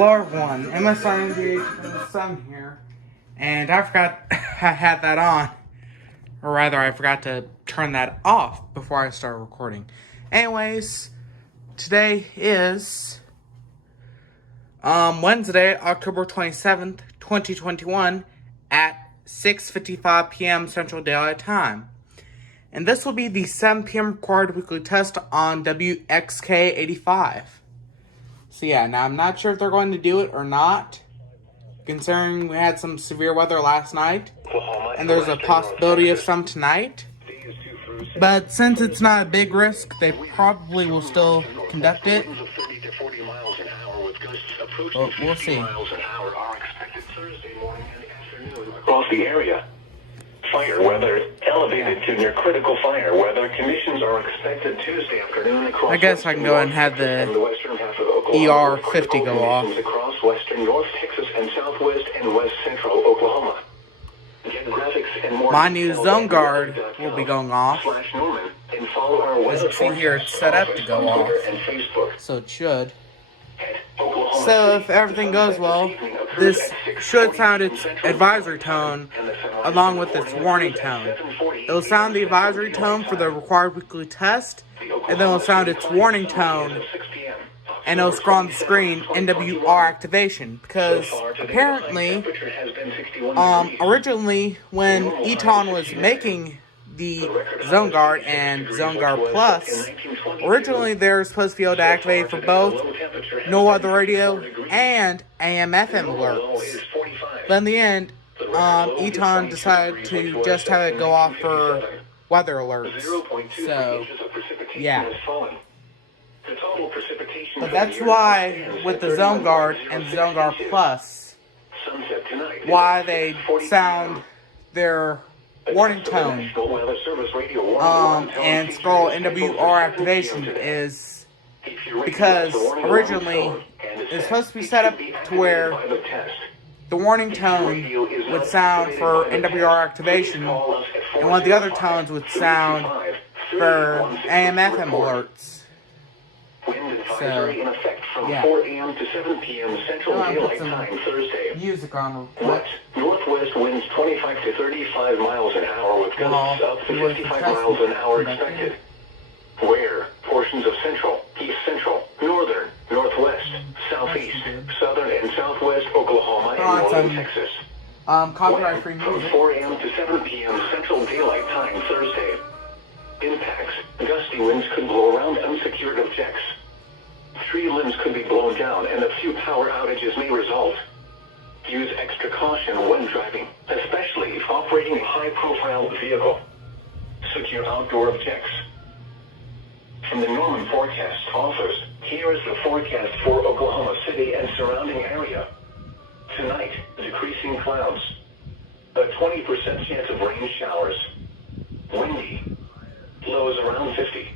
Hello everyone, MSRNDH from the Sun here, and I forgot I had that on, or rather I forgot to turn that off before I started recording. Anyways, today is Wednesday, October 27th, 2021 at 6:55 p.m. Central Daylight Time. And this will be the 7 p.m. required weekly test on WXK85. So yeah, now I'm not sure if they're going to do it or not, considering we had some severe weather last night, and there's a possibility of some tonight. But since it's not a big risk, they probably will still conduct it. But we'll see. Across the area. Fire weather elevated to near critical fire weather conditions are expected Tuesday afternoon across. I guess I can go ahead and have the ER50 go off. Across western North Texas and southwest and west central Oklahoma. Get graphics and more. My new zone guard will be going off. As you can see here, it's set up to go off, so it should. So if everything goes well, this should sound its advisory tone along with its warning tone. It will sound the advisory tone for the required weekly test, and then it will sound its warning tone, and it will scroll on the screen NWR activation, because apparently, originally when Eton was making the Zone Guard and Zone Guard Plus, originally they were supposed to be able to activate for both no weather radio and AM/FM alerts. But in the end, Eton decided to just have it go off for weather alerts. So, yeah. But that's why, with the Zone Guard and Zone Guard Plus, why they sound their warning tone and scroll NWR activation is because originally it's supposed to be set up to where the warning tone would sound for NWR activation, and one of the other tones would sound for AM/FM alerts. So, yeah. 4 a.m. to 7 p.m. Central Daylight Time Thursday. Music on real Northwest winds 25 to 35 miles an hour with gusts up to 55 miles an hour expected. Where portions of central, east central, northern, northwest, southeast, southern, and southwest Oklahoma and northern Texas. Copyright-free music. From 4 a.m. to 7 p.m. Central Daylight Time Thursday. Impacts. Gusty winds could blow around unsecured objects. Tree limbs could be blown down and a few power outages may result. Use extra caution when driving, especially if operating a high-profile vehicle. Secure outdoor objects. From the Norman Forecast Office, here is the forecast for Oklahoma City and surrounding area. Tonight, decreasing clouds. A 20% chance of rain showers. Windy. Lows around 50.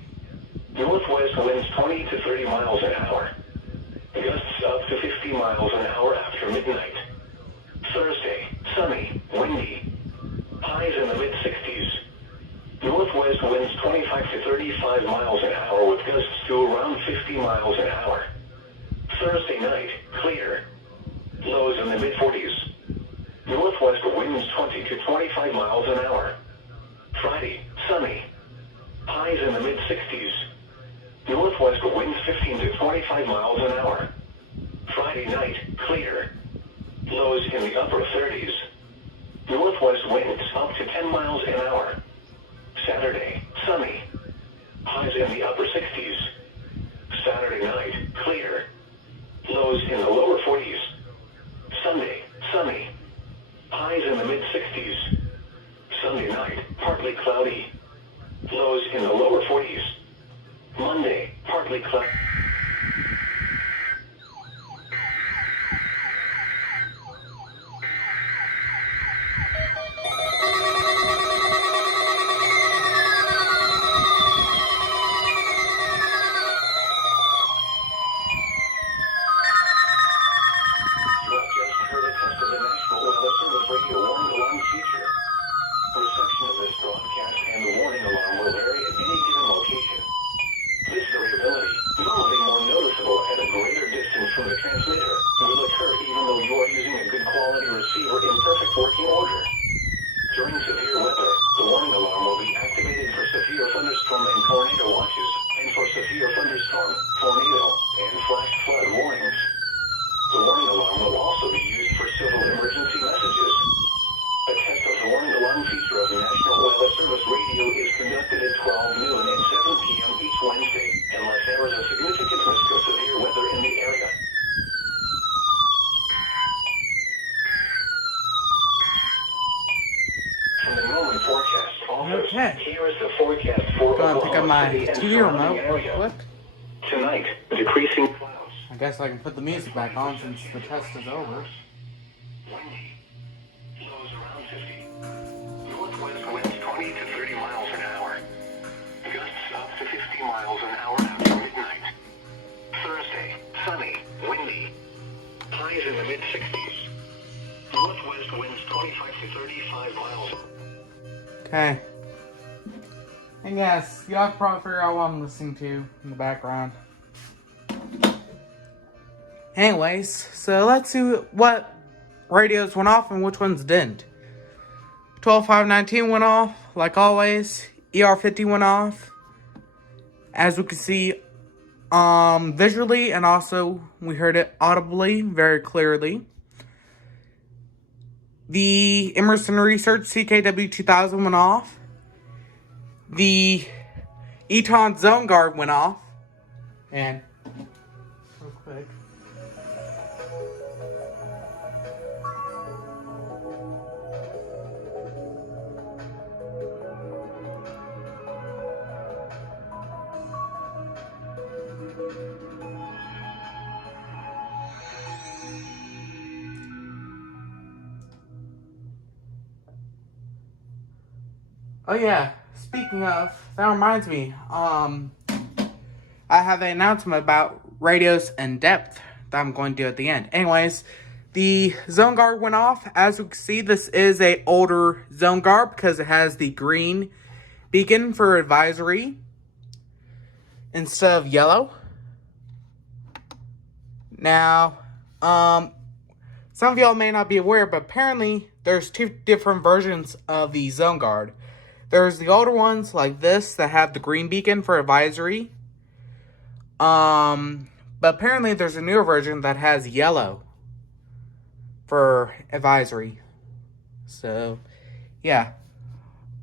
Northwest winds 20 to 30 miles an hour. Gusts up to 50 miles an hour after midnight. Thursday, sunny, windy. Highs in the mid-60s. Northwest winds 25 to 35 miles an hour with gusts to around 50 miles an hour. Thursday night, clear. Lows in the mid-40s. Northwest winds 20 to 25 miles an hour. Friday, sunny. Highs in the mid-60s. Northwest winds 15 to 25 miles an hour. Friday night, clear. Lows in the upper 30s. Northwest winds up to 10 miles an hour. Saturday, sunny. Highs in the upper 60s. Saturday night, clear. Lows in the lower 40s. Sunday, sunny. Highs in the mid-60s. Sunday night, partly cloudy. Lows in the lower 40s. Monday, partly cloudy. Reception of this broadcast and the warning alarm will vary at any given location. This variability, normally more noticeable at a greater distance from the transmitter will occur even though you are using a good quality receiver in perfect working order. During severe weather, the warning alarm will be activated for severe thunderstorm and tornado watches, and for severe thunderstorm, tornado, and flash flood warnings. The warning alarm will also be used for civil emergency messages. A test of the warning alarm feature of National Weather Service Radio is conducted at 12 noon and 7 p.m. each Wednesday, unless there is a significant risk of severe weather in the area. From the Norman Forecast Office, Okay. here is the forecast for Go and pick up my City and TV surrounding remote real area. quick. Tonight, decreasing clouds. I guess I can put the music back on since the test is over. Windy. Lows around 50. Northwest winds 20 to 30 miles an hour. Gusts up to 50 miles an hour after midnight. Thursday, sunny, windy. Highs in the mid-60s. Northwest winds 25 to 35 miles. Okay. And yes, y'all can probably figure out what I'm listening to in the background. Anyways, so let's see what radios went off and which ones didn't. 12519 went off, like always. ER50 went off. As we can see, visually, and also we heard it audibly, very clearly. The Emerson Research CKW2000 went off. The Eton Zone Guard went off. And real quick. Oh yeah, speaking of, that reminds me, I have an announcement about radios and depth that I'm going to do at the end. Anyways, the Zone Guard went off. As you can see, this is a older Zone Guard because it has the green beacon for advisory instead of yellow. Now, some of y'all may not be aware, but apparently there's two different versions of the Zone Guard. There's the older ones like this that have the green beacon for advisory. But apparently there's a newer version that has yellow for advisory. So, yeah.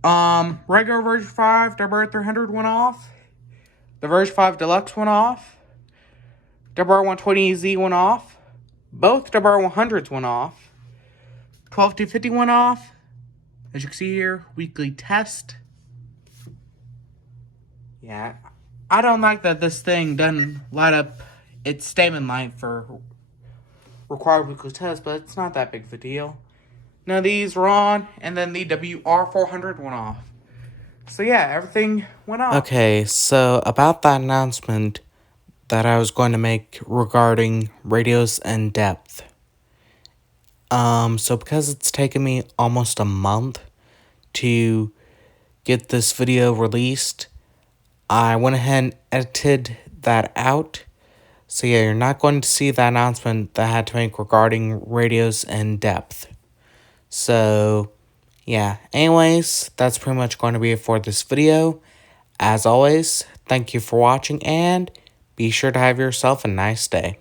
Regular version 5, WR300 went off. The version 5 Deluxe went off. WR120Z went off. Both WR100s went off. 12250 went off. As you can see here, weekly test. Yeah, I don't like that this thing doesn't light up its statement light for required weekly test, but it's not that big of a deal. Now these were on, and then the WR400 went off. So yeah, everything went off. Okay, so about that announcement that I was going to make regarding radios and depth. So because it's taken me almost a month to get this video released, I went ahead and edited that out. So yeah, you're not going to see the announcement that I had to make regarding radios and depth. So yeah, anyways, that's pretty much going to be it for this video. As always, thank you for watching and be sure to have yourself a nice day.